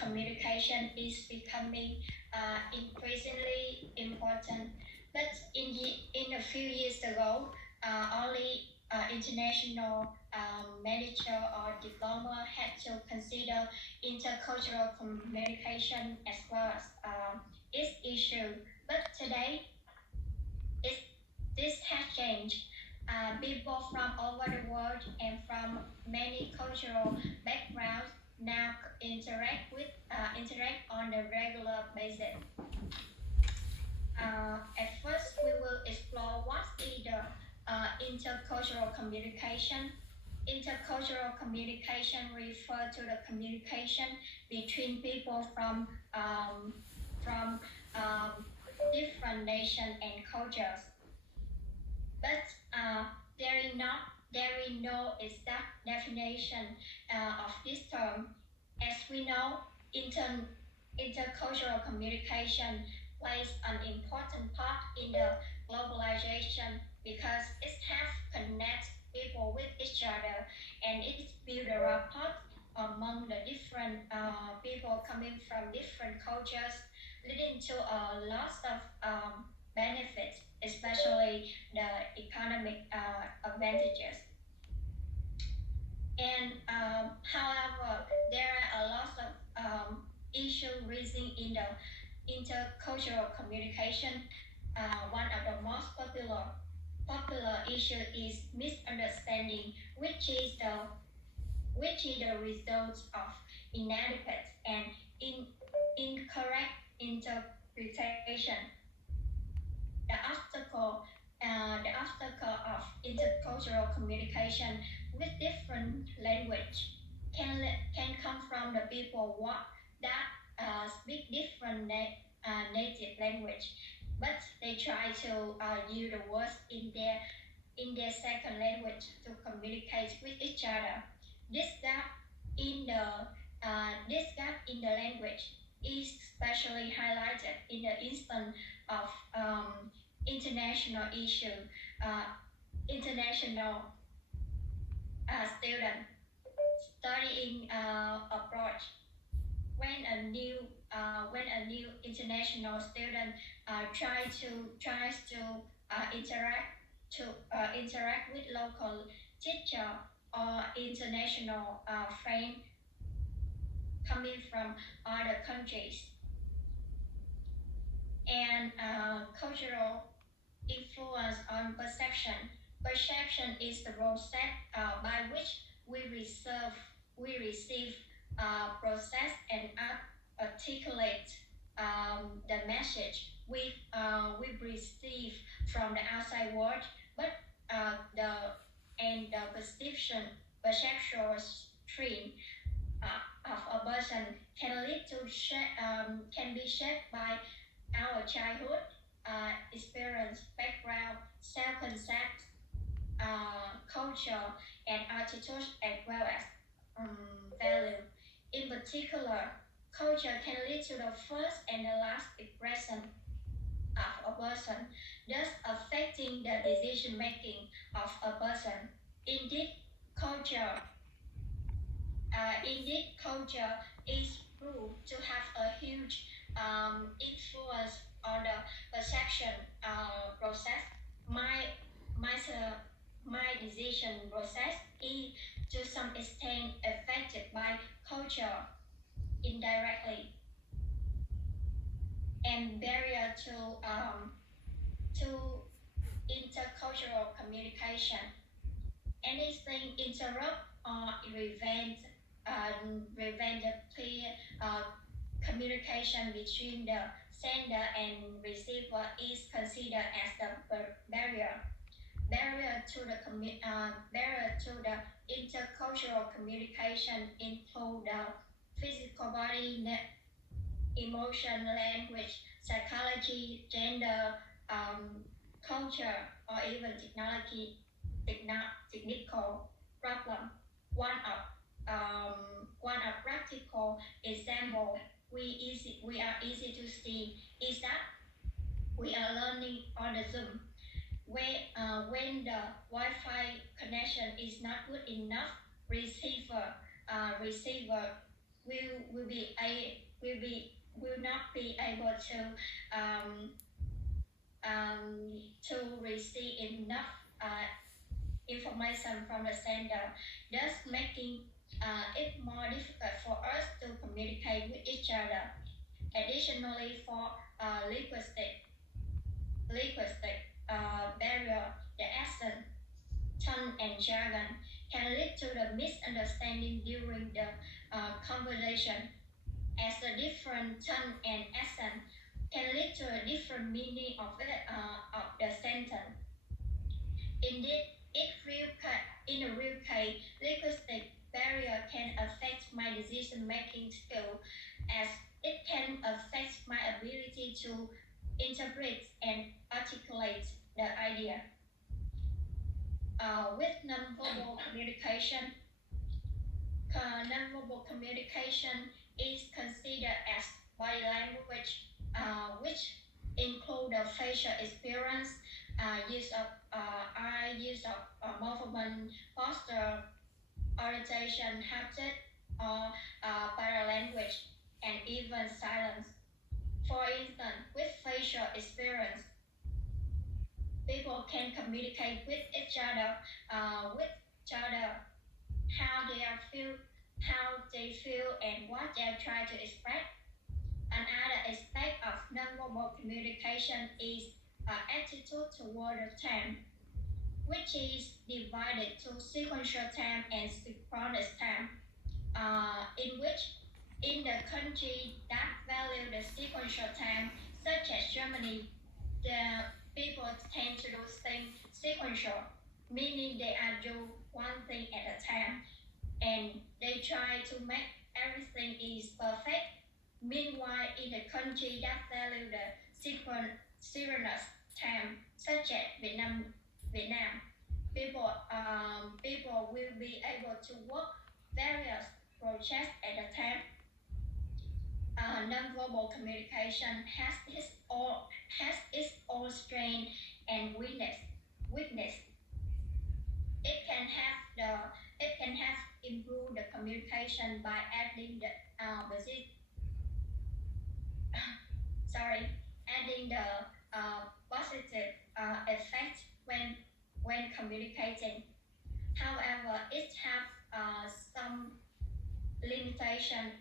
communication is becoming increasingly important. But in a few years ago, only international manager or diploma had to consider intercultural communication as well as its issue. But today, it, this has changed. People from all over the world and from many cultural backgrounds now interact on a regular basis. At first, we will explore what is the intercultural communication. Intercultural communication refers to the communication between people from different nations and cultures. But there is no exact definition of this term. As we know, intercultural communication plays an important part in the globalization because it helps connect people with each other and it builds a rapport among the different people coming from different cultures, leading to a lot of benefits, especially the economic advantages. And however, there are a lot of issues raising in the intercultural communication. One of the most popular issue is misunderstanding, which is the result of inadequate and incorrect interpretation. The obstacle of intercultural communication with different language can come from the people that speak different native language, but they try to use the words in their second language to communicate with each other. This gap this gap in the language is especially highlighted in the instance of international issue, uh, international student studying abroad. When a new international student tries to interact with local teacher or international friend coming from other countries, and cultural influence on perception. Perception is the role set by which we receive, process, and articulate the message we receive from the outside world. But the perceptual stream of a person can be shaped by our childhood experience, background, self-concept, culture, and attitude as well as value. In particular, culture can lead to the first and the last expression of a person, thus affecting the decision making of a person. Indeed, culture, culture is proved to have a huge influence on the perception process. My my my decision process is to some extent affected by culture indirectly, and barrier to intercultural communication. Anything interrupt or prevent the clear communication between the sender and receiver is considered as the barrier. Barrier to the intercultural communication include the physical body, emotion, language, psychology, gender, culture, or even technical problem. One of one of practical example we are easy to see is that we are learning on the Zoom. When the Wi-Fi connection is not good enough, receiver will not be able to receive enough information from the sender, thus making it more difficult for us to communicate with each other. Additionally, for linguistic barrier, the accent, tone, and jargon can lead to the misunderstanding during the conversation, as a different tone and accent can lead to a different meaning of the sentence. Indeed, in a real case, linguistic barrier can affect my decision-making skill, as it can affect my ability to interpret and articulate the idea. With nonverbal communication, nonverbal communication is considered as body language, which include the facial experience, use of eye, use of movement, posture, orientation, habit, or paralanguage, and even silence. For instance, with facial experience, people can communicate with each other, how they feel, and what they are trying to express. Another aspect of nonverbal communication is attitude toward the time, which is divided to sequential time and synchronous time, in the country that value the sequential time, such as Germany, the people tend to do things sequential, meaning they are do one thing at a time, and they try to make everything is perfect. Meanwhile, in the country that value the synchronous time, such as Vietnam, people will be able to work various projects at a time. Nonverbal communication has its own strength and weakness. It can have improved the communication by adding the adding the positive effect when communicating. However, it has some limitation,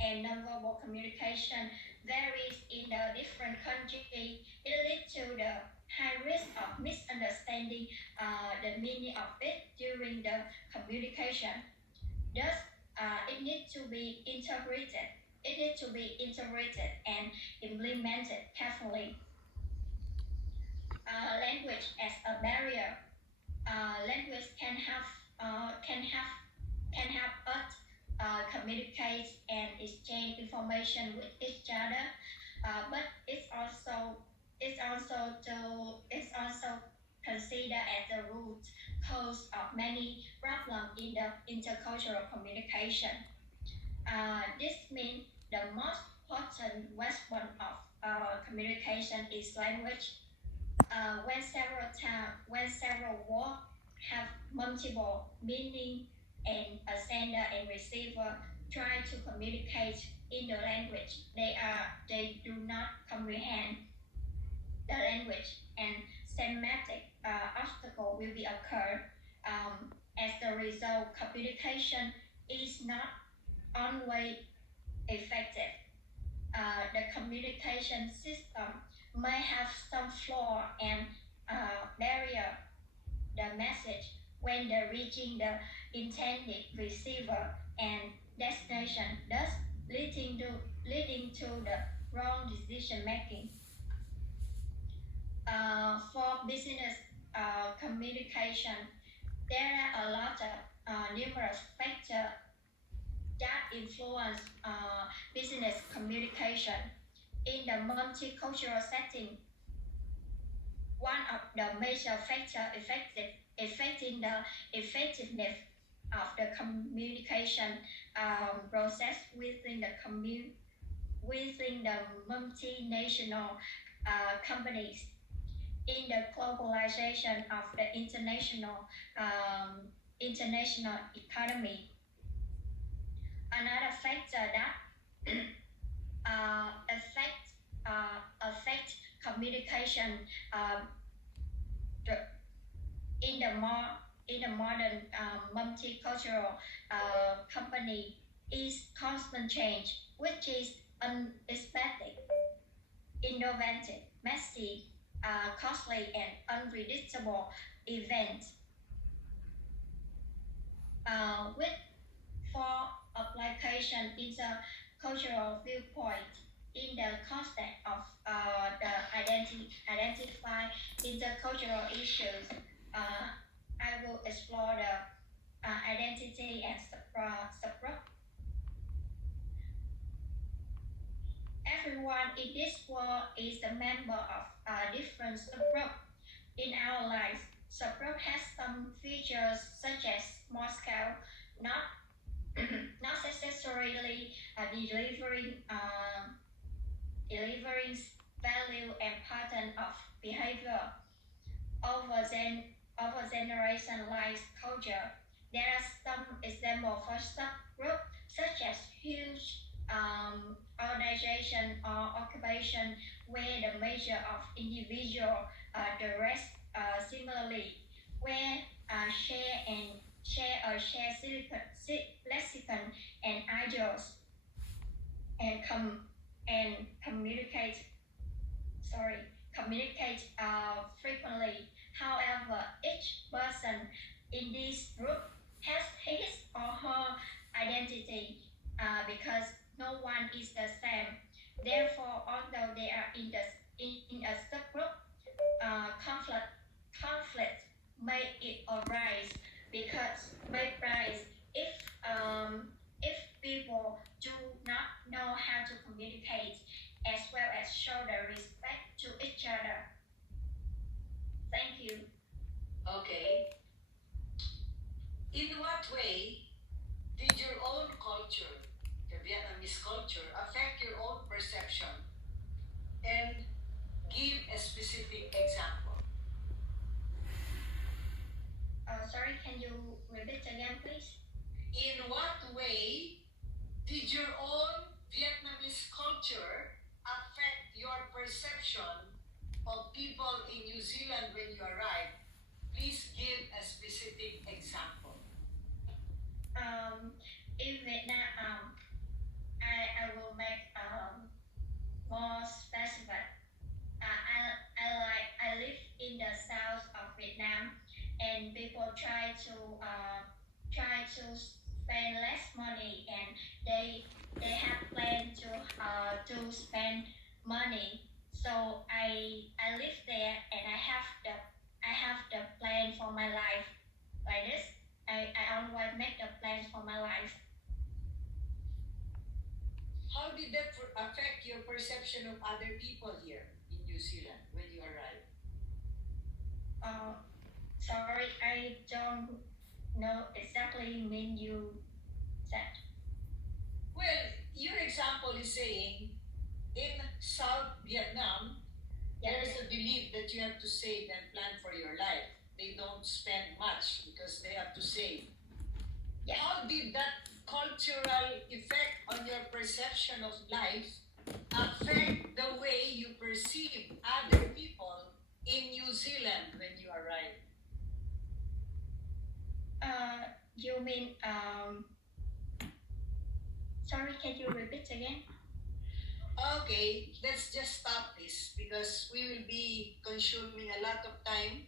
and nonverbal communication varies in the different countries. It leads to the high risk of misunderstanding the meaning of it during the communication. Thus, it needs to be interpreted. It needs to be integrated and implemented carefully. Language as a barrier. Language can help us communicate and exchange information with each other, but it's also considered as the root cause of many problems in the intercultural communication. This means the most important weapon of communication is language. When several words have multiple meaning, and a sender and receiver try to communicate in the language they do not comprehend the language, and semantic obstacle will be occurred. As a result, communication is not always effective. The communication system may have some flaw and barrier the message when they're reaching the intended receiver and destination, thus leading to the wrong decision making. For business communication, there are a lot of numerous factors that influence business communication. In the multicultural setting, one of the major factors affecting the effectiveness of the communication process within the multinational companies. In the globalization of the international economy, another factor that affect communication the- in the modern multicultural company is constant change, which is unexpected, innovative, messy, costly, and unpredictable events. With for application in the cultural viewpoint in the context of the identify intercultural issues. I will explore the identity and subgroup. Everyone in this world is a member of a different subgroup. In our lives, subgroup has some features such as small scale, not not necessarily delivering value and pattern of behavior over over generation life culture. There are some examples for subgroup such as huge organization or occupation where the measure of individual the rest similarly where share lexicon and ideals and communicate communicate frequently. However, each person in this group has his or her identity because no one is the same. Therefore, although they are in a subgroup, conflict may it arise because may rise if people do not know how to communicate as well as show the respect to each other. Thank you. Okay. In what way did your own culture, the Vietnamese culture, affect your own perception? And give a specific example. Sorry, can you repeat again, please? In what way did your own Vietnamese culture affect your perception of people in New Zealand when you arrived? Please give a specific example. In Vietnam, I will make more specific. I live in the south of Vietnam, and people try to spend less money, and they have planned to spend money. So I live there, and I have the plan for my life like this. I always make the plans for my life. How did that affect your perception of other people here in New Zealand when you arrived? Sorry, I don't know exactly mean you said. Well, your example is saying in South Vietnam, Yeah. there's a belief that you have to save and plan for your life. They don't spend much because they have to save. Yeah. How did that cultural effect on your perception of life affect the way you perceive other people in New Zealand when you arrived? You mean sorry, can you repeat again? Okay, let's just stop this because we will be consuming a lot of time